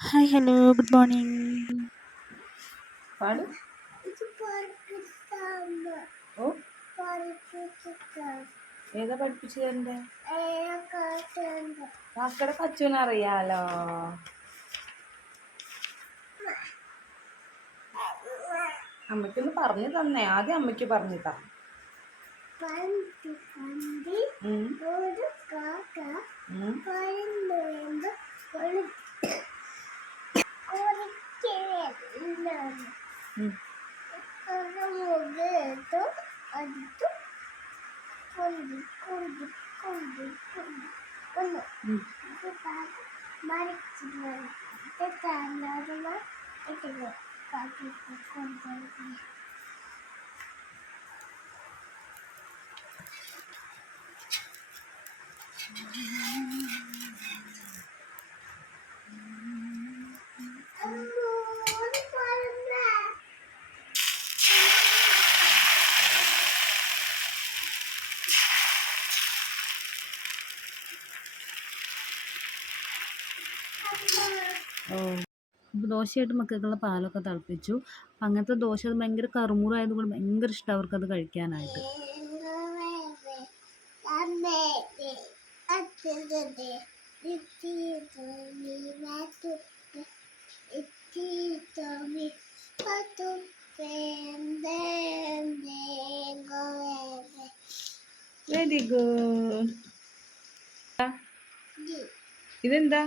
Hi hello good morning. പാട്. ഓ, ഏതാ പഠിപ്പിച്ചു തരണ്ടേ? കാക്കയുടെ കച്ചുവിനെ അറിയാലോ. അമ്മയ്ക്കൊന്ന് പറഞ്ഞു തന്നേ, ആദ്യം അമ്മയ്ക്ക് പറഞ്ഞു താ. ദോശയായിട്ട് മക്കൾക്കുള്ള പാലൊക്കെ തിളപ്പിച്ചു. അങ്ങനത്തെ ദോശ അത് ഭയങ്കര കറുമുറായതുകൊണ്ട് ഭയങ്കര ഇഷ്ടം അവർക്കത് കഴിക്കാനായിട്ട്. Very good. ഇതെന്താ?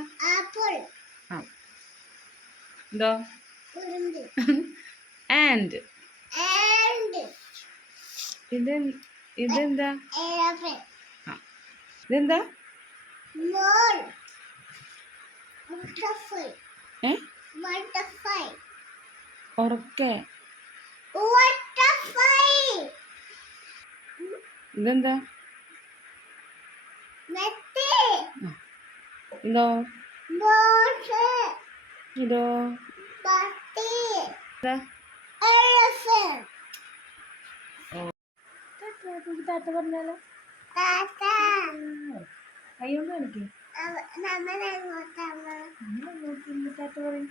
ആ, എന്തോ? ആൻഡ് ഇതെന്താ? ആ, ഇതെന്താ? ഏ, ഉറക്കെ. ഇതെന്താ? ആ, ഇതോ? ഇതോ? ഇതാ? ടാറ്റ പറഞ്ഞാലോ? കൈകൊണ്ട് കാണിക്കേ. ടാറ്റ പറയും.